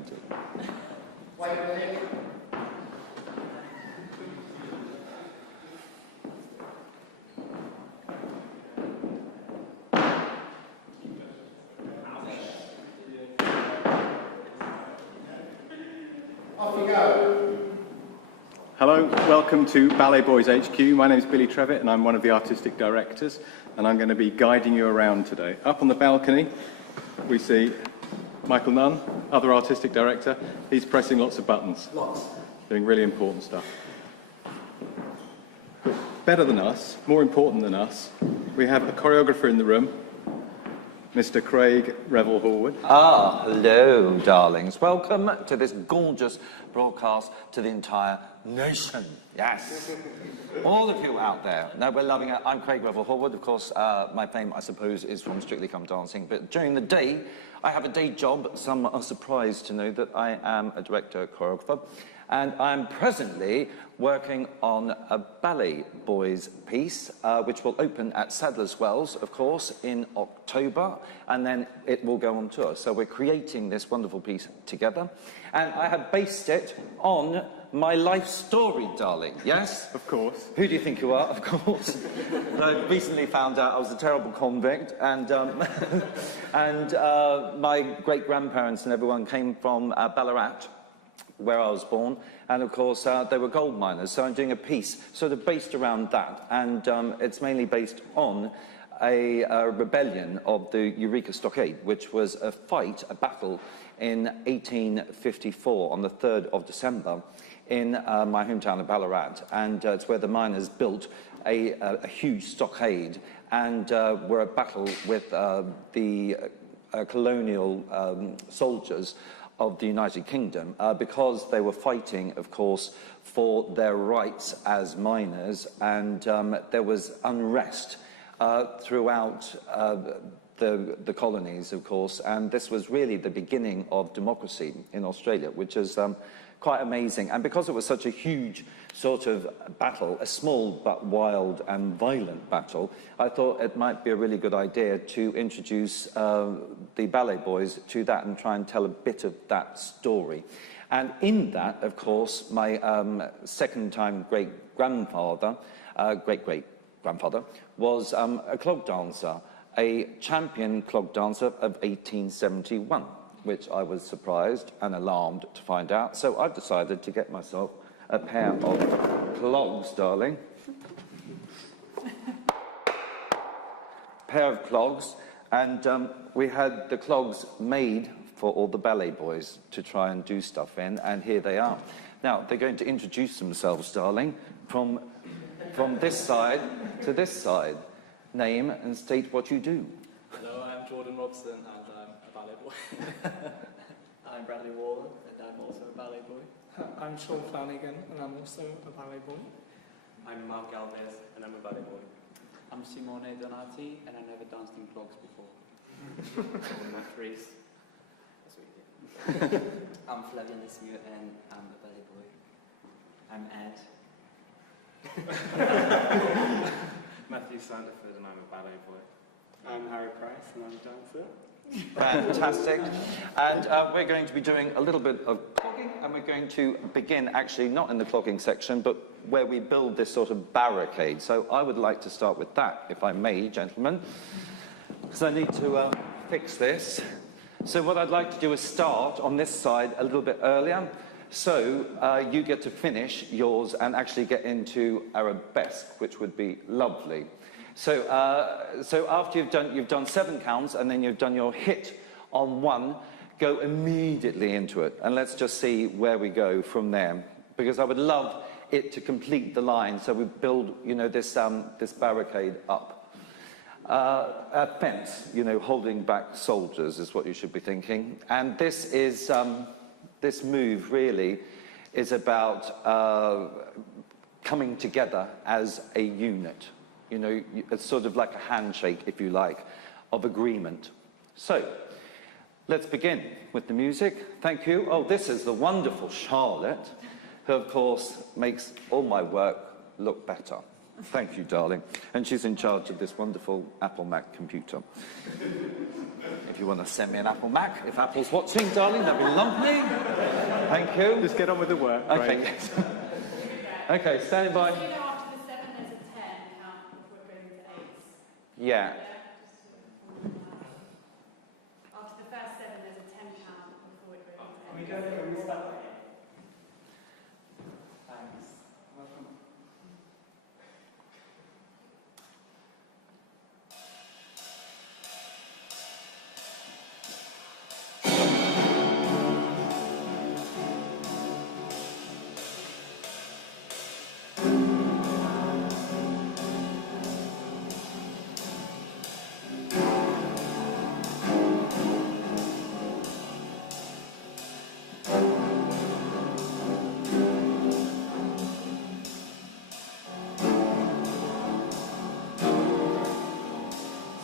plenty. Wait a minute. Off you go. Hello, welcome to BalletBoyz HQ. My name is Billy Trevitt and I'm one of the artistic directors, and I'm going to be guiding you around today. Up on the balcony we see Michael Nunn, other artistic director. He's pressing lots of buttons. Lots. Doing really important stuff. But better than us, more important than us, we have a choreographer in the room, Mr. Craig Revel Horwood. Ah, hello, darlings. Welcome to this gorgeous broadcast to the entire nation. Yes. All of you out there. No, we're loving it. I'm Craig Revel Horwood. Of course, my fame, I suppose, is from Strictly Come Dancing. But during the day, I have a day job. Some are surprised to know that I am a director choreographer. And I'm presently working on a BalletBoyz piece, which will open at Sadler's Wells, of course, in October, and then it will go on tour. So we're creating this wonderful piece together, and I have based it on my life story, darling. Yes? Of course. Who do you think you are? Of course. I recently found out I was a terrible convict, and my great-grandparents and everyone came from Ballarat, where I was born, and of course they were gold miners, so I'm doing a piece sort of based around that, and it's mainly based on a rebellion of the Eureka Stockade, which was a fight, a battle in 1854 on the 3rd of December in my hometown of Ballarat, and it's where the miners built a huge stockade and were at battle with the colonial soldiers of the United Kingdom, because they were fighting, of course, for their rights as miners, and there was unrest throughout the colonies, of course, and this was really the beginning of democracy in Australia, which is quite amazing. And because it was such a huge sort of battle, a small but wild and violent battle, I thought it might be a really good idea to introduce the BalletBoyz to that and try and tell a bit of that story. And in that, of course, my second-time great-grandfather, great-great-grandfather, was a clog dancer, a champion clog dancer of 1871, which I was surprised and alarmed to find out. So I've decided to get myself a pair of clogs, darling. Pair of clogs, and we had the clogs made for all the BalletBoyz to try and do stuff in, and here they are. Now, they're going to introduce themselves, darling, from this side to this side. Name and state what you do. Hello, I'm Jordan Robson and I'm a ballet boy. I'm Bradley Waller and I'm also a ballet boy. I'm Sean Flanagan and I'm also a ballet boy. I'm Mark Galvez and I'm a ballet boy. I'm Simone Donati and I never danced in clogs before. I'm Reese. I'm Flavien Lesmieux and I'm a ballet boy. I'm Ed. Matthew Sanderford and I'm a ballet boy. I'm Harry Price and I'm a dancer. Fantastic. And we're going to be doing a little bit of clogging, and we're going to begin actually not in the clogging section, but where we build this sort of barricade. So I would like to start with that, if I may, gentlemen, because I need to fix this. So what I'd like to do is start on this side a little bit earlier, so you get to finish yours and actually get into arabesque, which would be lovely. So, so after you've done 7 counts and then you've done your hit on 1, go immediately into it, and let's just see where we go from there. Because I would love it to complete the line, so we build, you know, this barricade up. A fence, you know, holding back soldiers is what you should be thinking. And this is this move really is about coming together as a unit. You know, it's sort of like a handshake, if you like, of agreement. So, let's begin with the music. Thank you. Oh, this is the wonderful Charlotte, who, of course, makes all my work look better. Thank you, darling. And she's in charge of this wonderful Apple Mac computer. If you want to send me an Apple Mac. If Apple's watching, darling, that'd be lovely. Thank you. Just get on with the work. Okay. Right. Okay, standing by. You know, after the 7, there's a 10 count before it goes into 8s. Yeah. After the first 7, there's a 10 count before it goes into 8s. Can we start again? Thanks. Welcome.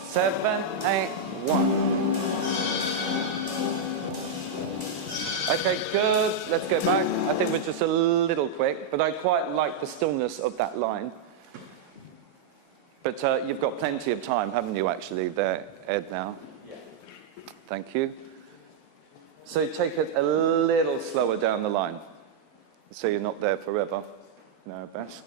Seven, 8, 1. Okay, good. Let's go back. I think we're just a little quick, but I quite like the stillness of that line. But you've got plenty of time, haven't you, actually, there, Ed, now? Yeah. Thank you. So take it a little slower down the line, so you're not there forever. No, Bess.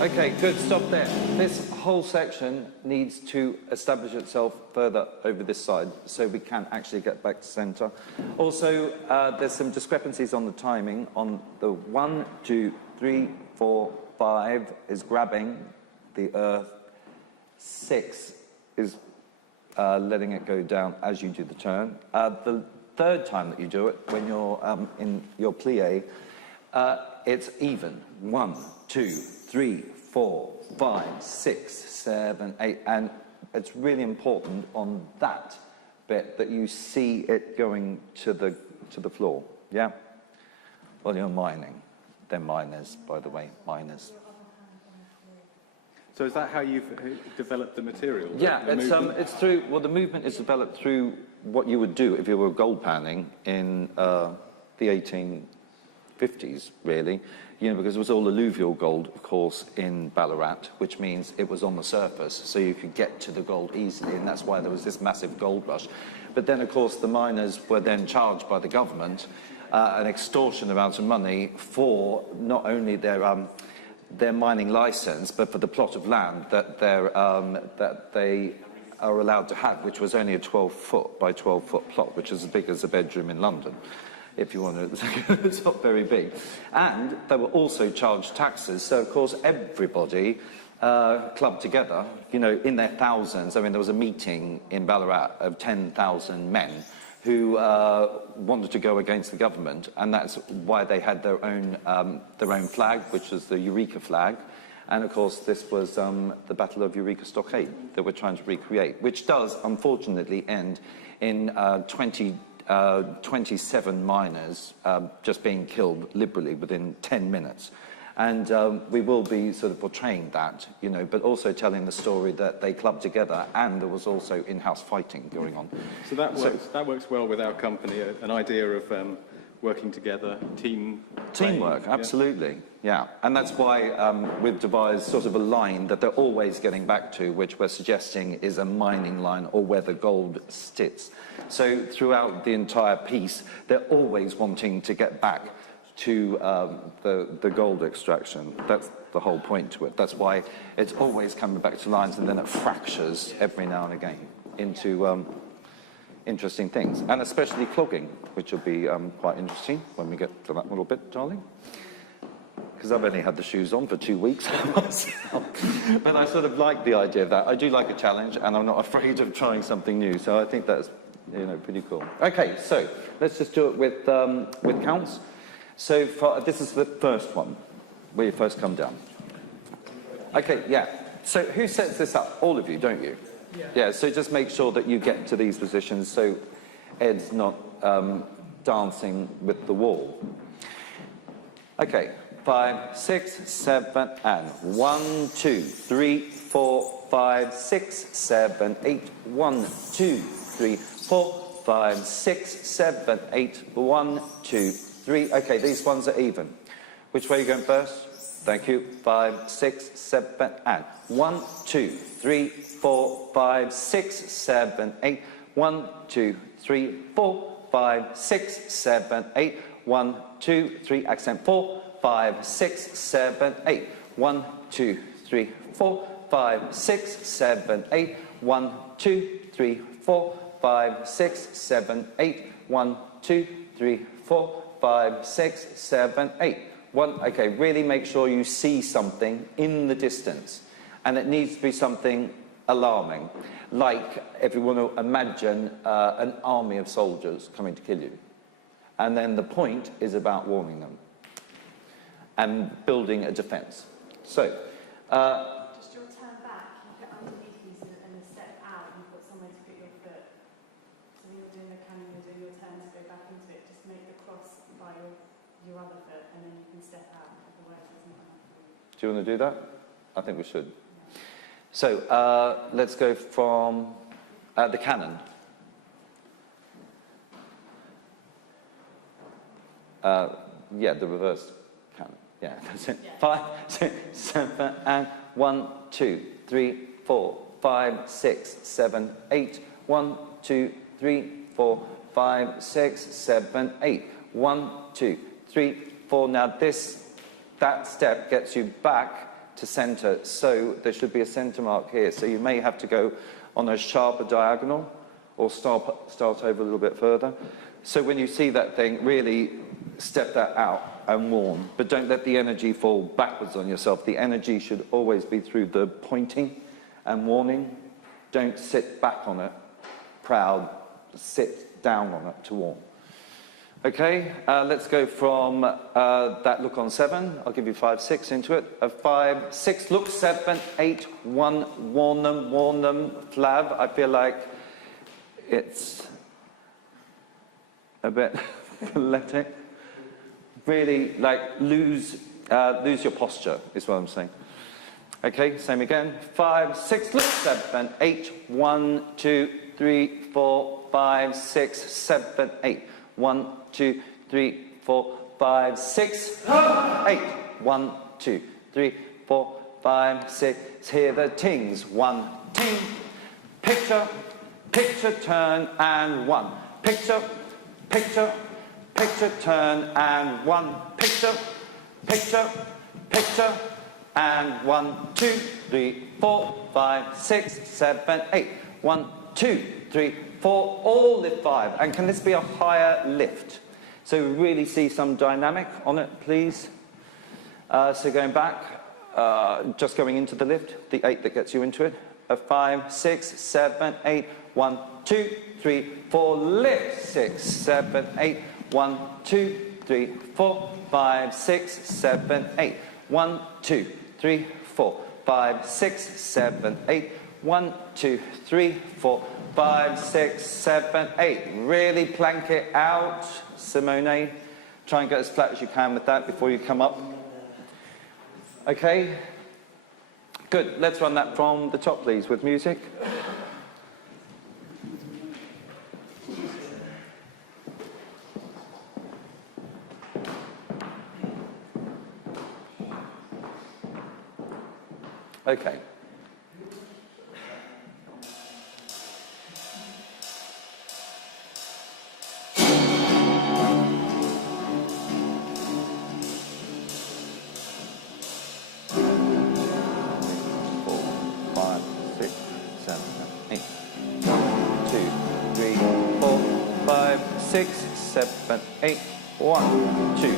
Okay, good, stop there. This whole section needs to establish itself further over this side so we can actually get back to centre. Also, there's some discrepancies on the timing. On the 1, 2, 3, 4, 5 is grabbing the earth. 6 is letting it go down as you do the turn. The third time that you do it, when you're in your plie, it's even. 1, 2, 3, 4, 5, 6, 7, 8, and it's really important on that bit that you see it going to the floor. Yeah. Well, you're mining. They're miners, by the way, miners. So is that how you've developed the material? Yeah, the it's through. Well, the movement is developed through what you would do if you were gold panning in the 1850s, really. You know, because it was all alluvial gold, of course, in Ballarat, which means it was on the surface, so you could get to the gold easily, and that's why there was this massive gold rush. But then, of course, the miners were then charged by the government an extortionate amount of money for not only their mining license, but for the plot of land that they are allowed to have, which was only a 12-foot by 12-foot plot, which is as big as a bedroom in London. If you want to, it's not very big. And they were also charged taxes. So, of course, everybody clubbed together, you know, in their thousands. I mean, there was a meeting in Ballarat of 10,000 men who wanted to go against the government. And that's why they had their own flag, which was the Eureka flag. And, of course, this was the Battle of Eureka Stockade that we're trying to recreate, which does, unfortunately, end in 27 miners just being killed liberally within 10 minutes. And we will be sort of portraying that, you know, but also telling the story that they clubbed together and there was also in-house fighting going on. So that works well with our company, an idea of working together, Teamwork, playing, yeah. absolutely, yeah. And that's why we've devised sort of a line that they're always getting back to, which we're suggesting is a mining line or where the gold sits. So throughout the entire piece, they're always wanting to get back to the gold extraction. That's the whole point to it. That's why it's always coming back to lines, and then it fractures every now and again into interesting things, and especially clogging, which will be quite interesting when we get to that little bit, darling. Because I've only had the shoes on for 2 weeks myself. But I sort of like the idea of that. I do like a challenge, and I'm not afraid of trying something new, so I think that's, you know, pretty cool. Okay, so let's just do it with counts. So this is the first one, where you first come down. Okay, yeah. So who sets this up? All of you, don't you? Yeah, so just make sure that you get to these positions so Ed's not dancing with the wall. Okay, 5, 6, 7, and 1, 2, 3, 4, 5, 6, 7, 8, 1, 2, 3, 4, 5, 6, 7, 8, 1, 2, 3. Okay, these ones are even. Which way are you going first? Thank you. 5, 6, 7, and 1, 2, 3, 4, 5, 6, 7, 8. 1, 2, 3, 4, 5, 6, 7, 8. 1, 2, 3. Accent 4, 5, 6, 7, 8. 1, 2, 3, 4, 5, 6, 7, 8. 1, 2, 3, 4, 5, 6, 7, 8. 1, 2, 3, 4, 5, 6, 7, 8. Okay, really make sure you see something in the distance. And it needs to be something alarming. Like if you want to imagine an army of soldiers coming to kill you. And then the point is about warning them. And building a defence. So, just your turn back, you put underneath these and a step out, you've got somewhere to put your foot. So when you're doing the cannon, you're doing your turn to go back into it, just make the cross by your other foot, and then you can step out, otherwise it's not enough for you. do you want to do that? I think we should. So, let's go from the cannon. Yeah, the reverse cannon. Yeah, that's it. Yeah. 5, 6, 7, and 1, 2, 3, 4, 5, 6, 7, 8. 1, 2, 3, 4, 5, 6, 7, 8. 1, 2, 3, 4. Now that step gets you back to centre, so there should be a centre mark here. So you may have to go on a sharper diagonal or start over a little bit further. So when you see that thing, really step that out and warn, but don't let the energy fall backwards on yourself. The energy should always be through the pointing and warning. Don't sit back on it, proud, sit down on it to warn. Okay, let's go from that look on 7. I'll give you 5, 6 into it. 5, 6, look, 7, 8, 1, warn them, flab. I feel like it's a bit pathetic. Really, like, lose your posture, is what I'm saying. Okay, same again. 5, 6, look, 7, 8, 1, 2, 3, 4, 5, 6, 7, 8. 1, 2, 3, 4, 5, 6, 8. 1, 2, 3, 4, 5, 6. Hear the tings. 1, ting. Picture, picture, turn, and 1. Picture, picture, picture, turn, and 1. Picture, picture, picture, and 1, 2, 3, 4, 5, 6, 7, 8. 1, 2, 3, 4, all lift 5. And can this be a higher lift? So really see some dynamic on it, please. So going back, just going into the lift, the 8 that gets you into it. 5, 6, 7, 8. 1, 2, 3, 4, lift. 6, 7, 8. 1, 2, 3, 4, 5, 6, 7, 8. 1, 2, 3, 4, 5, 6, 7, 8. 1, 2, 3, 4, 5, 6, 7, 8. Really plank it out, Simone. Try and get as flat as you can with that before you come up. Okay? Good. Let's run that from the top, please, with music. Okay. Six, seven, eight. 1, 2,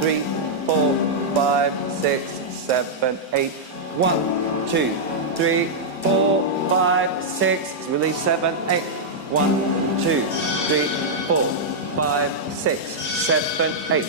3, 4, 5, 6, 7, 8. 1, 2, 3, 4, 5, 6. Release 7, 8. 1, 2, 3, 4, 5, 6, 7, 8.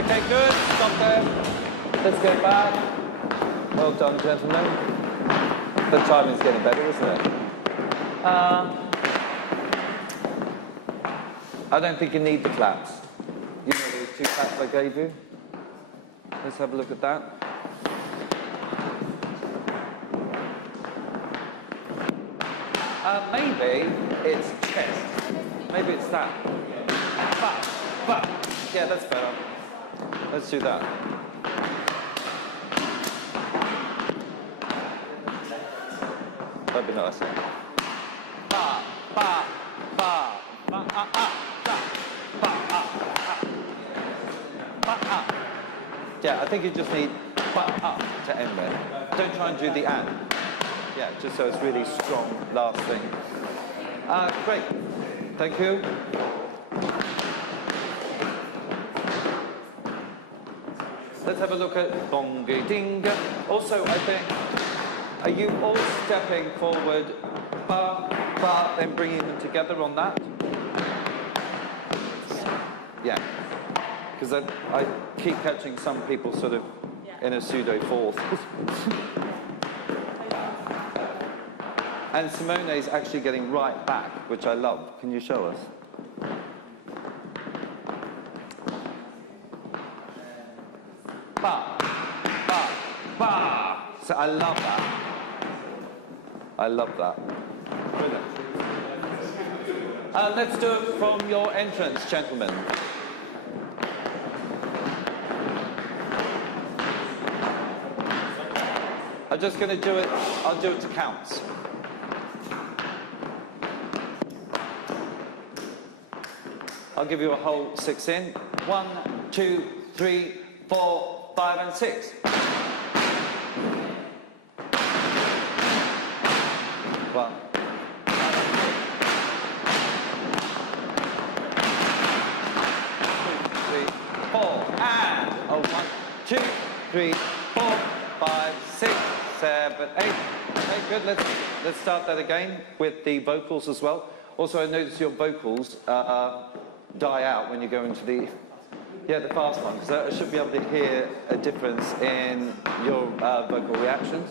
Okay, good. Stop there. Let's go back. Well done, gentlemen. The timing's getting better, isn't it? I don't think you need the claps. You know those 2 claps I gave you? Let's have a look at that. Maybe it's chest. Maybe it's that. Ba. Yeah, that's better. Let's do that. That'd be nice. Ba, ba, ba, ba, da, ba, ba, Yeah, I think you just need ba, to end there. Don't try and do the and. Yeah, just so it's really strong last thing. Great. Thank you. let's have a look at bongi dinga. Also, I think, are you all stepping forward, ba, ba, then bringing them together on that? Yeah, because I keep catching some people sort of in a pseudo fourth. And Simone's actually getting right back, which I love. Can you show us? Ba, ba, ba. So I love that. I love that. Let's do it from your entrance, gentlemen. I'm just going to do it, I'll do it to counts. I'll give you a whole 6 in. 1, 2, 3, 4, 5, and 6. 1. 2, 3, 4, 5, 6, 7, 8. Okay, good. Let's start that again with the vocals as well. Also, I notice your vocals die out when you go into the fast one. So I should be able to hear a difference in your vocal reactions.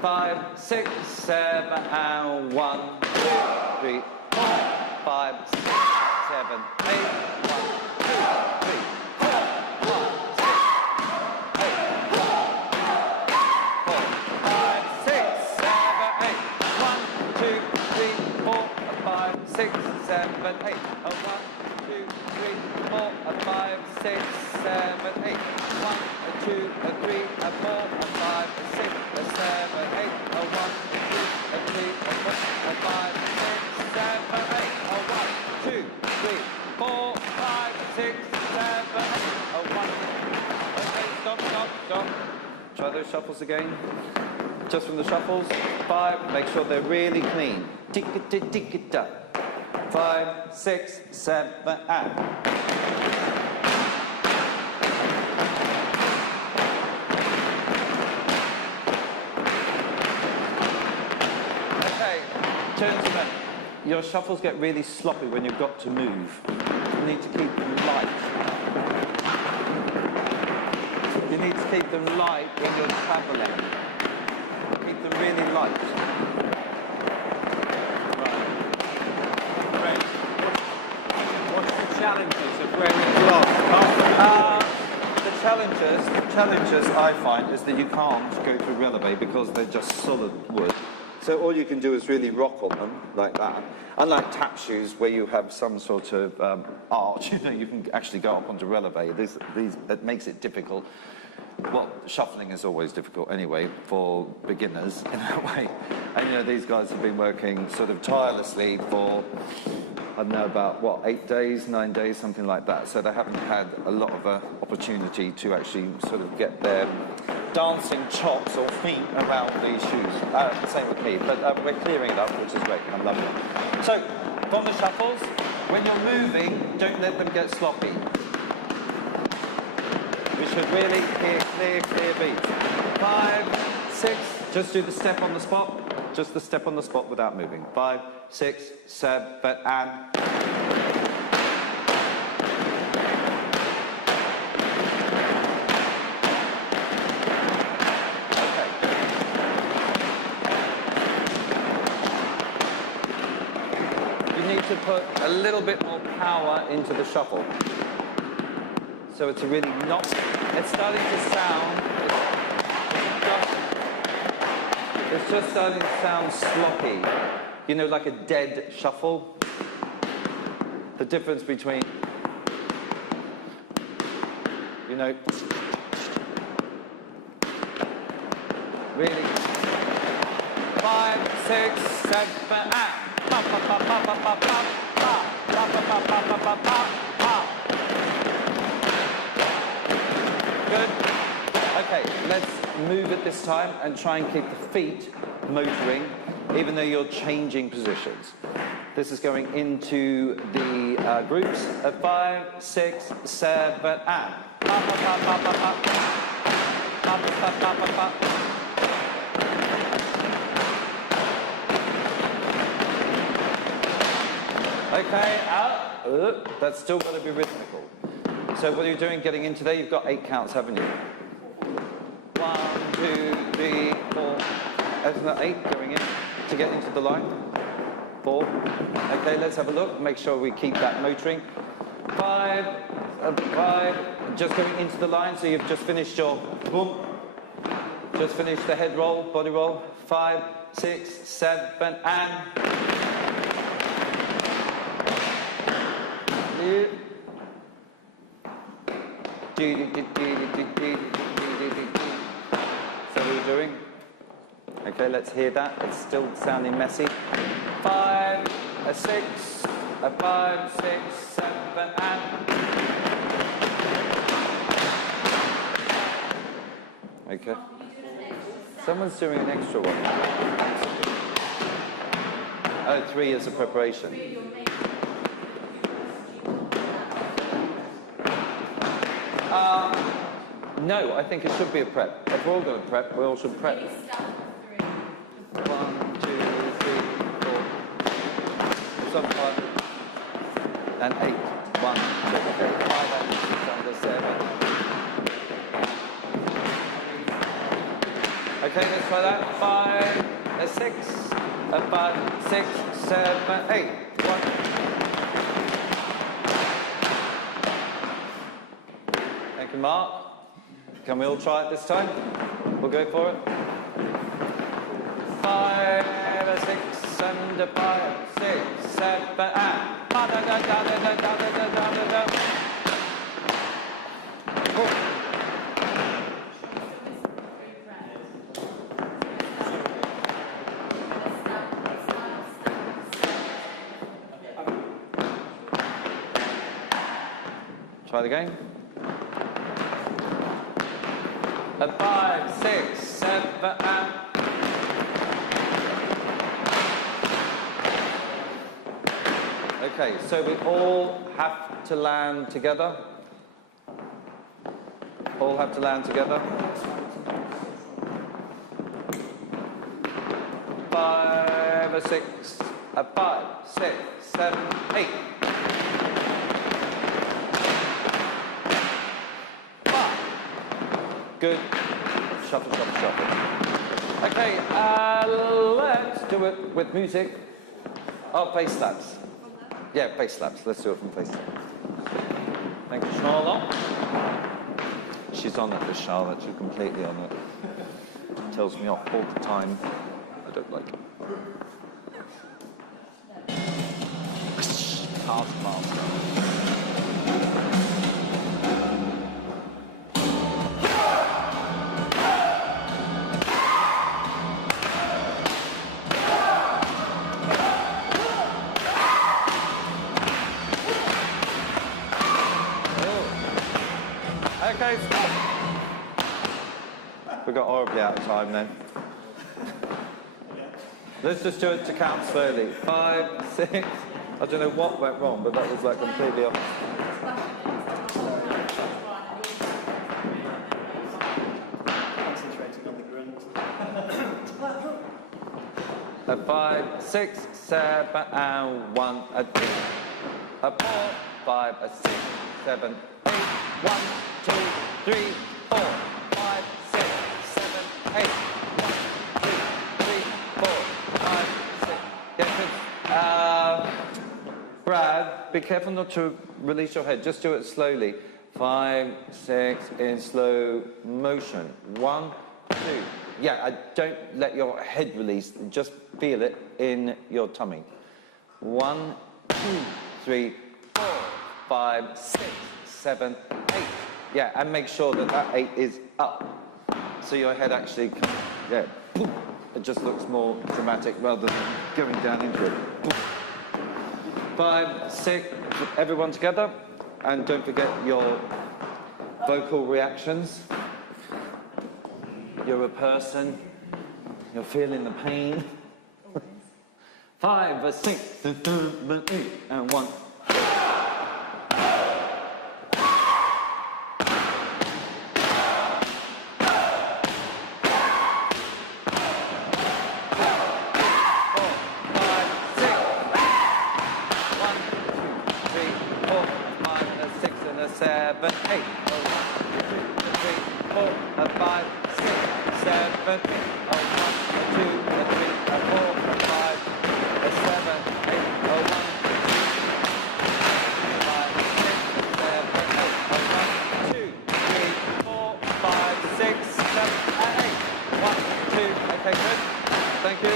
5, 6, 7, and 1, 2, 3, 4, 5, 6, 7, 8. 6, 7, 8. 1, 2, 3, 4, 5, 6, 7, 8. 1, 2, 3, 4, 5, 6, 7, 8. 1, 2, 3, 4, 5, 6, 7, 8. 1, 2, 3, 4, 5, 6, 7, 8. 1. Okay, stop. Try those shuffles again. Just from the shuffles. 5. Make sure they're really clean. Tick-a-tick-tick-a-da. 5, 6, 7, and. Okay, gentlemen, your shuffles get really sloppy when you've got to move. You need to keep them light. You need to keep them light when you're travelling. Keep them really light. Challenges of wearing gloves. The challenges I find is that you can't go through releve because they're just solid wood. So all you can do is really rock on them like that. Unlike tap shoes where you have some sort of arch, you can actually go up onto releve. It makes it difficult. Well, shuffling is always difficult anyway for beginners in that way. And these guys have been working sort of tirelessly for, I don't know, about, 8 days, 9 days, something like that. So they haven't had a lot of opportunity to actually sort of get their dancing chops or feet around these shoes. Same with me, but we're clearing it up, which is great. I'm loving it. So, from the shuffles, when you're moving, don't let them get sloppy. We should really hear clear beats. 5, 6, just do the step on the spot. Just the step on the spot without moving. 5, 6, 7, and. Okay. You need to put a little bit more power into the shuffle. So it's really not. It's starting to sound. It's just starting to sound sloppy. Like a dead shuffle. The difference between, really. 5, 6, 7, and. Pa, pa, pa, pa, pa, pa, pa, pa, pa, pa, pa, pa, pa, pa, pa. Good. Okay, let's move it this time and try and keep the feet motoring, even though you're changing positions. This is going into the groups of 5, 6, 7, and up, up, up, up, up, up. Up, up, up, up, up, up. Okay, out. That's still got to be rhythmical. So what are you doing getting into there? You've got 8 counts, haven't you? 1, 2, 3, 4. Isn't that 8 going in to get into the line? 4. Okay, let's have a look. Make sure we keep that motoring. 5, 5. Just going into the line, so you've just finished your boom. Just finished the head roll, body roll. 5, 6, 7, and... So what are you doing? Okay, let's hear that. It's still sounding messy. 5, 6, 5, 6, 7, and... Okay. Someone's doing an extra one. Oh, 3 is a preparation. No, I think it should be a prep. If we're all going to prep, we all should prep. 1, 2, 3, 4. Some 5 and 8. 1, 2, 3, 5 and 6 under 7. Okay, let's try that. 5, 6, 5, 6, 7, 8. 1. Thank you, Mark. Can we all try it this time? We'll go for it. 5, 6, and 5, 6, 7, and... Try it again. 5, 6, 7, and... Okay, so we all have to land together. All have to land together. 5, 6, 5, 6, 7, 8. Good. Shuffle, shuffle, shuffle. Okay, let's do it with music. Oh, face slaps. Yeah, face slaps. Let's do it from face slaps. Thank you, Charlotte. She's on it, this Charlotte. She's completely on it. Tells me off all the time. I don't like it. Taskmaster. Okay, stop. We got horribly out of time then. Let's just do it to count slowly. 5, 6. I don't know what went wrong, but that was like completely off. Concentrating on the grunt. 5, 6, 7, and 1, 2. 4, 5, 6, 7, 8. 1, 2, 3, 4, 5, 6, 7, 8. 1, 2, 3, 4, 5, 6. Yeah, good. Brad, be careful not to release your head. Just do it slowly. 5, 6 in slow motion. 1, 2. Yeah, don't let your head release. Just feel it in your tummy. 1, 2, 3, 4, 5, 6, 7, 8. Yeah, and make sure that that 8 is up. So your head actually comes, yeah, boom. It just looks more dramatic rather than going down into it. Boom. 5, 6, everyone together. And don't forget your vocal reactions. You're a person. You're feeling the pain. 5, a 6, a 7, 8, and 1. 7, 8, 1, 2, 3, 4, a 5, 6, 7, 8, a 1, a 2, a 3, a 4, a 5, a 7, 8, a 1, 5, 6, 7, 8, a 1, 2, 3, 4, 5, 6, 7, and 8. 1, 2, okay, good. Thank you.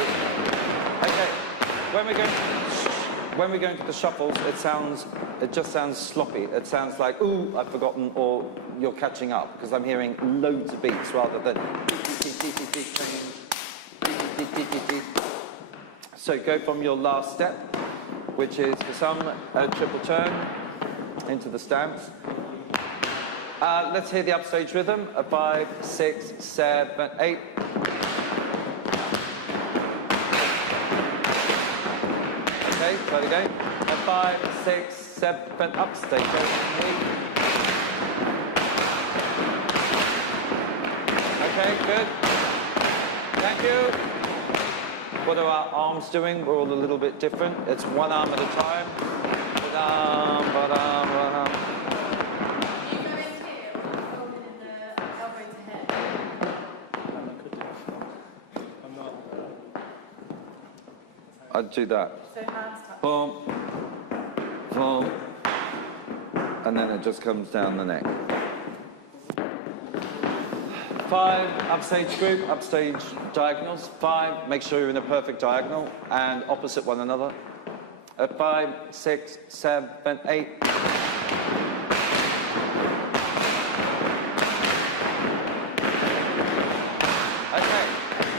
Okay, when we go into the shuffles, it just sounds sloppy. It sounds like, ooh, I've forgotten, or you're catching up, because I'm hearing loads of beats rather than so go from your last step, which is for some a triple turn into the stamps. Let's hear the upstage rhythm. A 5, 6, 7, 8. Okay, try it again. A 5, 6, 7, upstage. Okay, good. Thank you. What are our arms doing? We're all a little bit different. It's one arm at a time. Ba-dum, ba-dum, ba-dum. You go in here, holding in the elbow to hip. I'm not. I'd do that. So hands touch. Boom, boom, and then it just comes down the neck. 5, upstage group, upstage diagonals. 5, make sure you're in a perfect diagonal and opposite one another. At 5, 6, 7, 8. Okay,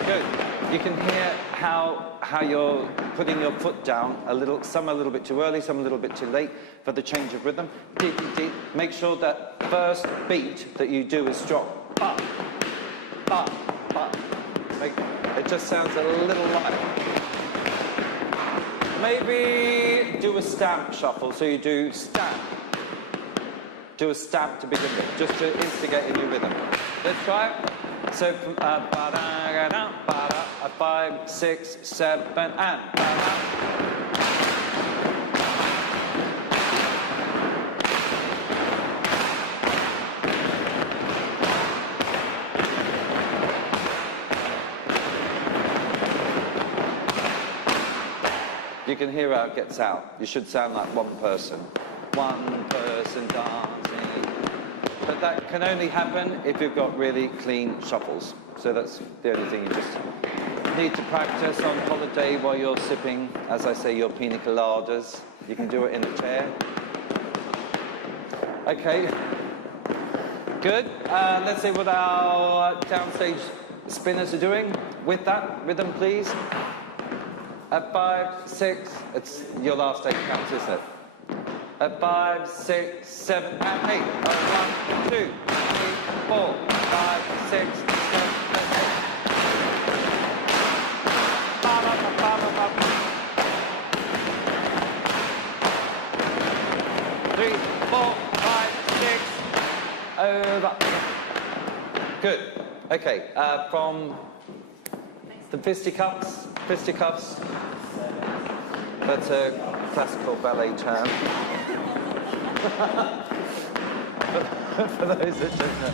good. You can hear how you're putting your foot down a little, some a little bit too early, some a little bit too late for the change of rhythm. Make sure that first beat that you do is strong. Up, up, up. It just sounds a little light. Maybe do a stamp shuffle, so you do stamp. Do a stamp to begin with, just to instigate a new rhythm. Let's try it. So from a 5, 6, 7, and you can hear how it gets out. You should sound like one person. One person dancing. But that can only happen if you've got really clean shuffles. So that's the only thing you just need to practice on holiday while you're sipping, as I say, your pina coladas. You can do it in a chair. Okay. Good. Let's see what our downstage spinners are doing. With that rhythm, please. At 5, 6, it's your last 8 counts, isn't it? At 5, 6, 7, and 8. 1, 2, 3, 4, 5, 6, 7, 8. 3, 4, 5, 6. Over. Good. Okay. From the fisticuffs. That's a classical ballet term. For those that don't know.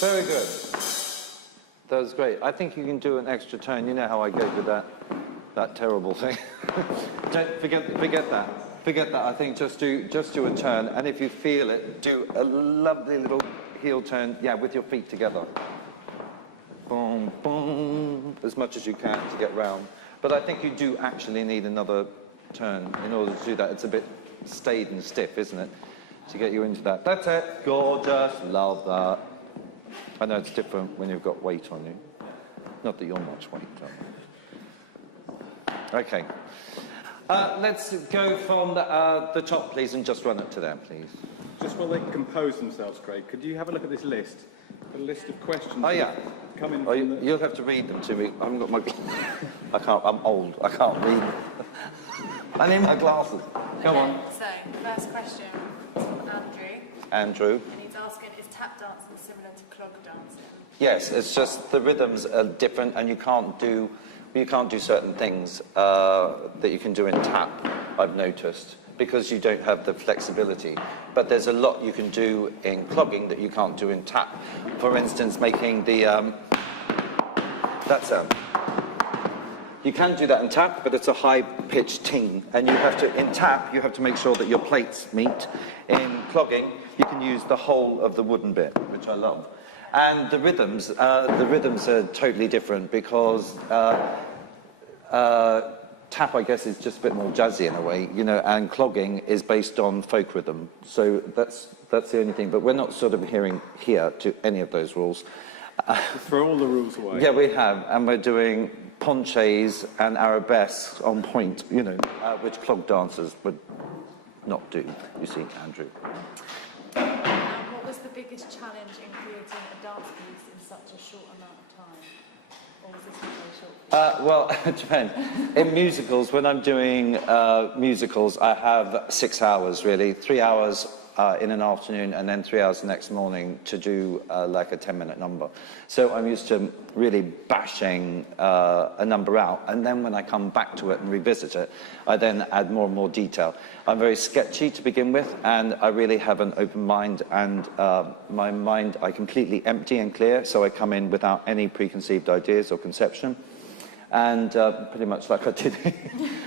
Very good. That was great. I think you can do an extra tone. You know how I go with that terrible thing. Don't forget that. Forget that. I think just do a turn, and if you feel it, do a lovely little heel turn. Yeah, with your feet together. Boom, boom, as much as you can to get round. But I think you do actually need another turn in order to do that. It's a bit staid and stiff, isn't it? To get you into that. That's it. Gorgeous. Love that. I know it's different when you've got weight on you. Not that you're much weight on. Okay. Let's go from the top, please, and just run it to there, please. Just while they compose themselves, Craig, could you have a look at this list? A list of questions. Oh, yeah. Come in. You'll have to read them to me. I haven't got my... I can't. I'm old. I can't read. I need my glasses. Come on. So, first question from Andrew. Andrew. And he's asking, is tap dancing similar to clog dancing? Yes, it's just the rhythms are different, and you can't do certain things that you can do in tap, I've noticed, because you don't have the flexibility. But there's a lot you can do in clogging that you can't do in tap. For instance, making the that sound. You can do that in tap, but it's a high-pitched ting, and you have to, in tap, you have to make sure that your plates meet. In clogging, you can use the whole of the wooden bit, which I love. And the rhythms are totally different because tap, I guess, is just a bit more jazzy in a way, you know, and clogging is based on folk rhythm. So that's the only thing. But we're not sort of adhering here to any of those rules. Throw all the rules away. Yeah, we have, and we're doing ponchés and arabesques on point, you know, which clog dancers would not do, you see, Andrew. What was the biggest challenge in creating a dance piece in such a short amount of time? Or was this not very short? Well, it depends. In musicals, when I'm doing musicals, I have 6 hours, really. 3 hours in an afternoon and then 3 hours the next morning to do like a 10-minute number. So I'm used to really bashing a number out, and then when I come back to it and revisit it, I then add more and more detail. I'm very sketchy to begin with, and I really have an open mind, and my mind I completely empty and clear, so I come in without any preconceived ideas or conception. And pretty much like I did.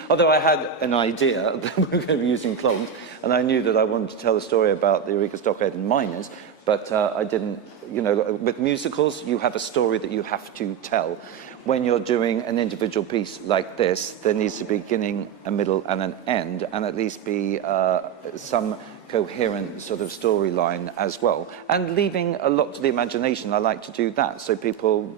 Although I had an idea that we were going to be using clogs, and I knew that I wanted to tell a story about the Eureka Stockade and miners, but I didn't, you know, with musicals, you have a story that you have to tell. When you're doing an individual piece like this, there needs to be a beginning, a middle, and an end, and at least be some coherent sort of storyline as well. And leaving a lot to the imagination, I like to do that, so people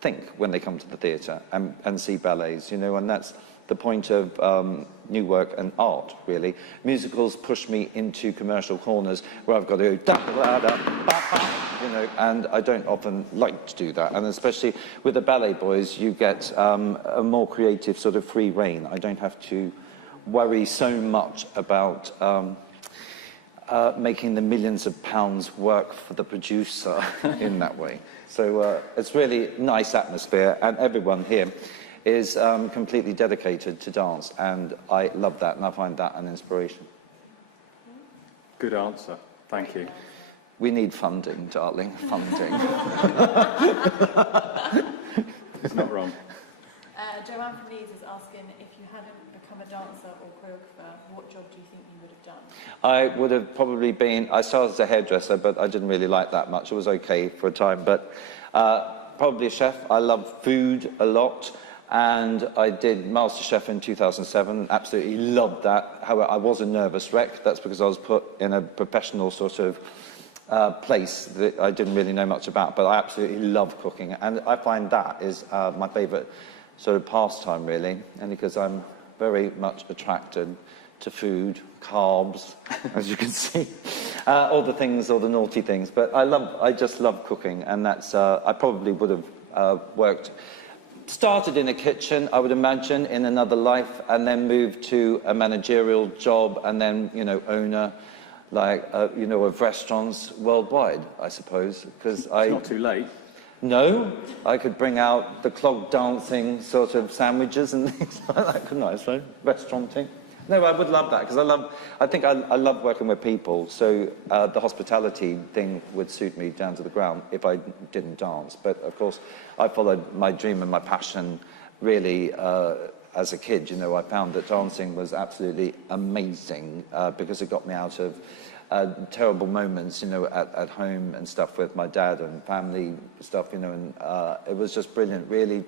think when they come to the theatre and see ballets, you know, and that's the point of new work and art, really. Musicals push me into commercial corners where I've got to go da-da-da-da-ba-ba, you know, and I don't often like to do that. And especially with the BalletBoyz, you get a more creative sort of free rein. I don't have to worry so much about making the millions of pounds work for the producer in that way. So it's really nice atmosphere, and everyone here is completely dedicated to dance, and I love that, and I find that an inspiration. Good answer. Thank you. We need funding, darling, funding. It's not wrong. Joanne from Leeds is asking, if you hadn't become a dancer or choreographer, what job do you think you would have done? I would have probably been, I started as a hairdresser, but I didn't really like that much. It was okay for a time, but probably a chef. I love food a lot. And I did MasterChef in 2007, absolutely loved that. However, I was a nervous wreck. That's because I was put in a professional sort of place that I didn't really know much about, but I absolutely love cooking. And I find that is my favourite sort of pastime, really, and because I'm very much attracted to food, carbs, as you can see, all the things, all the naughty things. But I just love cooking, and that's, I probably would have started in a kitchen, I would imagine, in another life, and then moved to a managerial job, and then, you know, owner, like, you know, of restaurants worldwide, I suppose, because It's not too late. No, I could bring out the clog dancing sort of sandwiches and things like that, couldn't I? So, restauranting. No, I would love that, because I think I love working with people, so the hospitality thing would suit me down to the ground if I didn't dance. But, of course, I followed my dream and my passion really as a kid. You know, I found that dancing was absolutely amazing because it got me out of terrible moments, you know, at home and stuff with my dad and family stuff, you know, and it was just brilliant, really,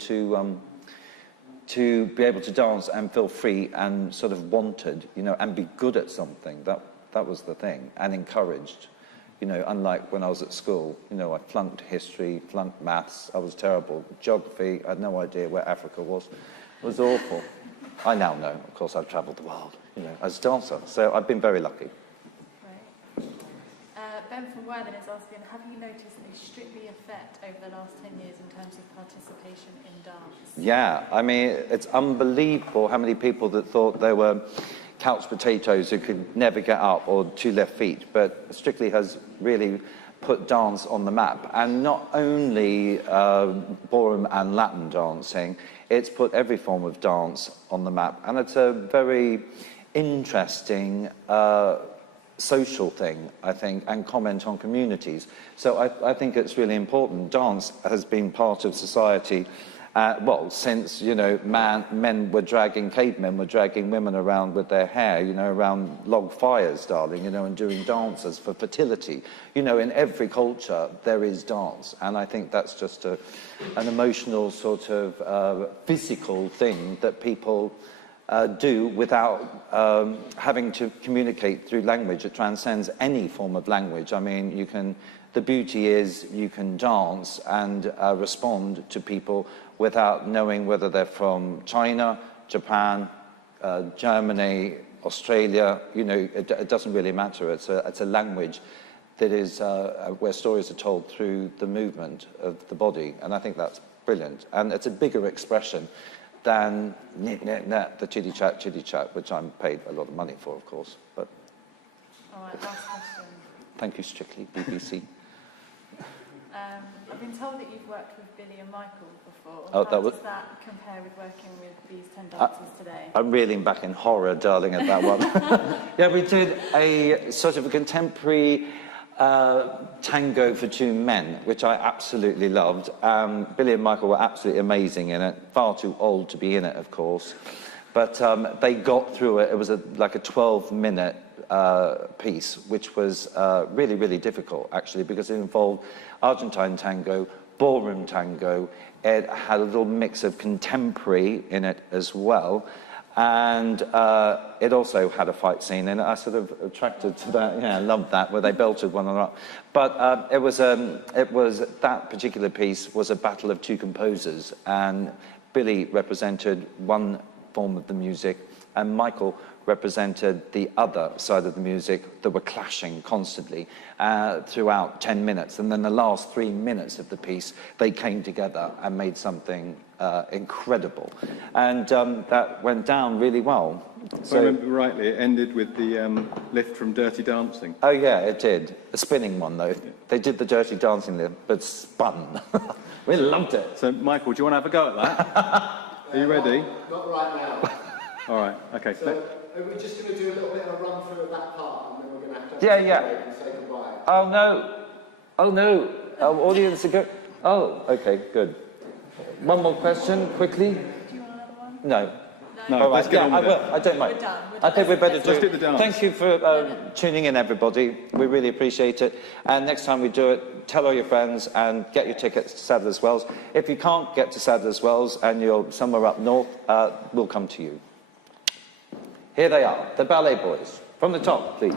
to be able to dance and feel free and sort of wanted, you know, and be good at something. That was the thing, and encouraged, you know, unlike when I was at school. You know, I flunked history, flunked maths, I was terrible. Geography, I had no idea where Africa was. It was awful. I now know, of course, I've travelled the world, you know, as a dancer, so I've been very lucky. Ben from Wheeldon is asking, have you noticed a strictly effect over the last 10 years in terms of participation in dance? Yeah, I mean, it's unbelievable how many people that thought they were couch potatoes who could never get up, or two left feet, but Strictly has really put dance on the map. And not only ballroom and Latin dancing, it's put every form of dance on the map. And it's a very interesting social thing, I think, and comment on communities. So I think it's really important. Dance has been part of society, well, since, you know, cavemen were dragging women around with their hair, you know, around log fires, darling, you know, and doing dances for fertility. You know, in every culture, there is dance. And I think that's just an emotional sort of physical thing that people do without having to communicate through language. It transcends any form of language. I mean, the beauty is you can dance and respond to people without knowing whether they're from China, Japan, Germany, Australia. You know, it doesn't really matter. It's a language that is where stories are told through the movement of the body, and I think that's brilliant. And it's a bigger expression than the chitty-chat, which I'm paid a lot of money for, of course. But All right, last question. Thank you, Strictly, BBC. I've been told that you've worked with Billy and Michael before. Oh, How does that compare with working with these 10 dancers today? I'm reeling back in horror, darling, at that one. Yeah, we did a sort of a contemporary tango for two men, which I absolutely loved. Billy and Michael were absolutely amazing in it. Far too old to be in it, of course. But they got through it. It was like a 12-minute piece, which was really, really difficult, actually, because it involved Argentine tango, ballroom tango. It had a little mix of contemporary in it as well. And it also had a fight scene, and I sort of attracted to that. Yeah, I loved that, where they belted one another. But it was that particular piece was a battle of two composers, and Billy represented one form of the music, and Michael represented the other side of the music that were clashing constantly throughout 10 minutes. And then the last 3 minutes of the piece, they came together and made something incredible. And that went down really well. If I remember rightly, it ended with the lift from Dirty Dancing. Oh, yeah, it did. A spinning one, though. They did the Dirty Dancing lift, but spun. We loved it. So, Michael, do you want to have a go at that? Are you ready? Not right now. All right, okay. So, are we just going to do a little bit of a run through of that part, and then we're going to have to and say goodbye? Oh, no. Oh, no. Our audience are go... Oh, okay, good. One more question, quickly. Do you want another one? No. No, All right, let's get on with I will. it. I don't mind. We're done. I think we better do. Let's do the dance. Thank you for tuning in, everybody. We really appreciate it. And next time we do it, tell all your friends and get your tickets to Sadler's Wells. If you can't get to Sadler's Wells and you're somewhere up north, we'll come to you. Here they are, the BalletBoyz. From the top, please.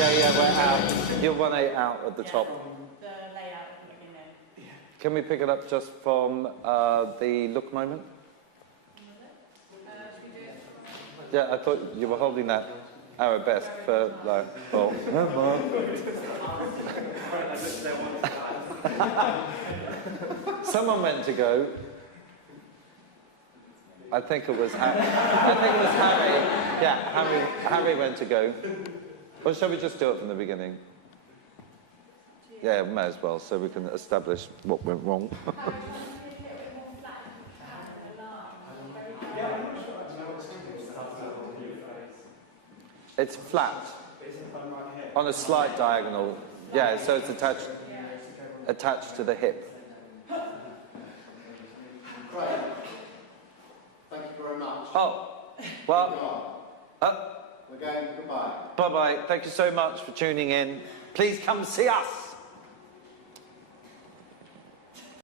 Yeah, we're out. You're 1/8 out at the top. The layout of the beginning. Can we pick it up just from the look moment? Yeah, I thought you were holding that arabesque for like, oh. Someone meant to go. I think it was Harry. Yeah, Harry went to go. Or shall we just do it from the beginning? Yeah, may as well, so we can establish what went wrong. It's flat. On a slight diagonal. Yeah, so it's attached to the hip. Great. Thank you very much. Oh, well, We're going goodbye. bye-bye. Thank you so much for tuning in. Please come see us.